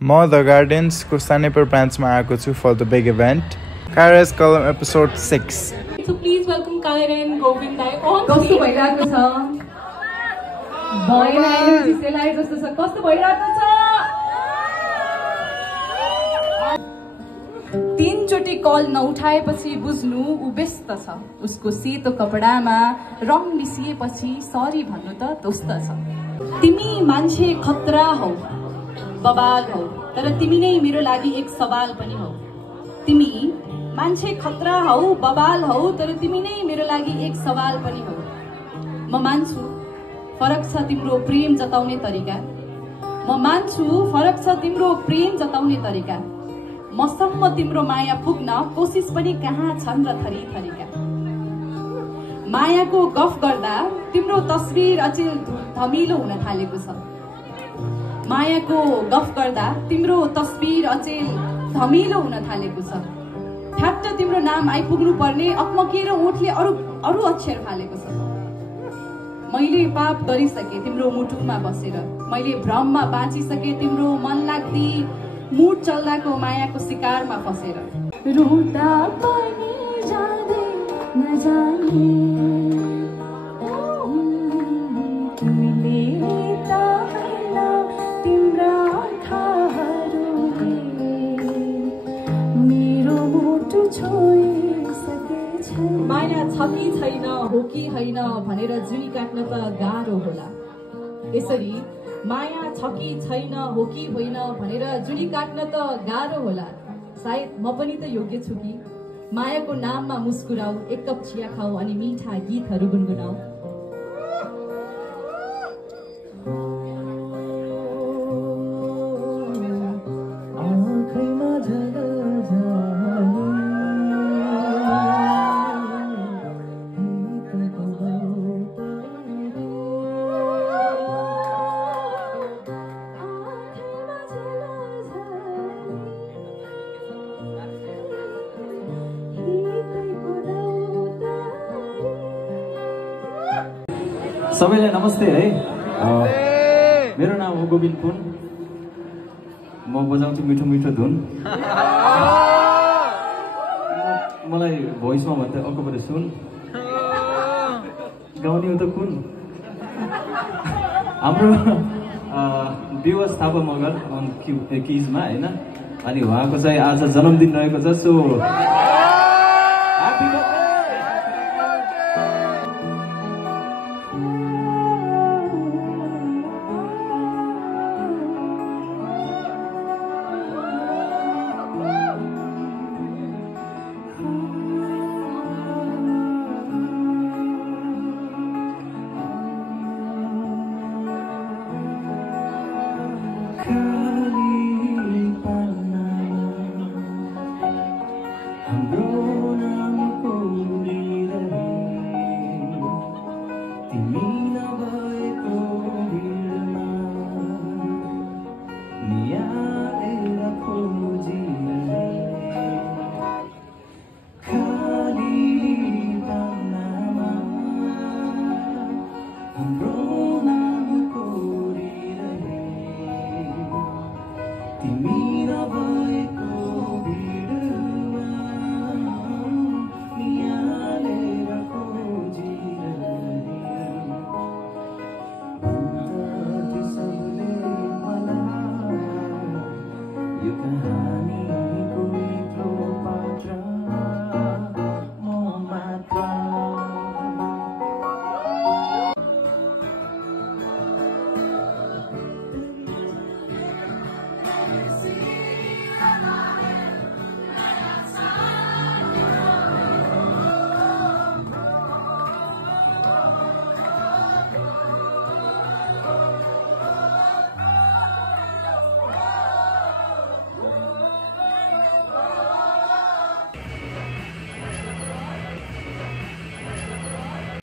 म द गार्डन्सको सानेपुर ब्रान्चमा आएको छु फर द बिग इभेन्ट कायरा's Column episode 6. So please welcome Kaira and Govind Dai on कस्तो भइरहेको छ भएन एनर्जी सेलाइ जस्तो छ कस्तो भइरहेको छ तीनचोटी कल नउठाएपछि बुझ्नु उ व्यस्त छ उसको सेतो कपडामा रङ मिसिएपछि सरी भन्नु त दोस्त छ तिमी मान्छे खतरा हौ बवाल हौ तर तिमी नै मेरो लागि एक सवाल पनि हौ तिमी मान्छे खतरा हौ बवाल हौ तर तिमी नै मेरो लागि एक सवाल पनि हौ म मान्छु फरक छ तिम्रो प्रेम जताउने तरिका म मान्छु फरक छ तिम्रो प्रेम जताउने तरिका मसम्म तिम्रो माया पुग्न कोसिस पनि कहाँ छन् र थरी थरीका मायाको गफ गर्दा तिम्रो तस्बिर अचेल धमिलो हुन थालेको छ मायाको गफ गर्दा तिम्रो तस्बिर अचेल धमिलो हुन थालेको छ ठ्याक्क तिम्रो नाम आइपुग्नु पर्ने अक्मकिएर ओठले अरु अक्षर फालेको छ मैले पाप गरिसके तिम्रो मुटुमा बसेर मैले भ्रममा बाँचिसके तिम्रो मन लाग्दी मुड चल्दाको मायाको शिकारमा फसेर रुँदा पनि जाँदै नजाने माया छ कि छैन हो कि होइन भनेर जुनी काट्न त गाह्रो होला यसरी माया छ कि छैन हो कि होइन भनेर जुनी काट्न त गाह्रो होला सायद म पनि त योग्य छु कि मायाको नाममा मुस्कुराऊ एक कप चिया खाऊ अनि मिठा गीतहरू गुनगुनाऊ सबैलाई नमस्ते है मेरो नाम हो गोविन्द पुन म बजाउँछु मिठो मिठो धुन मलाई भोइसमा भन्दा अकबर सुन गाउने हो त कुन हाम्रो दिवस थापा मगर किजमा होइन अनि उहाँको चाहिँ आज जन्मदिन रहेको छ सो You can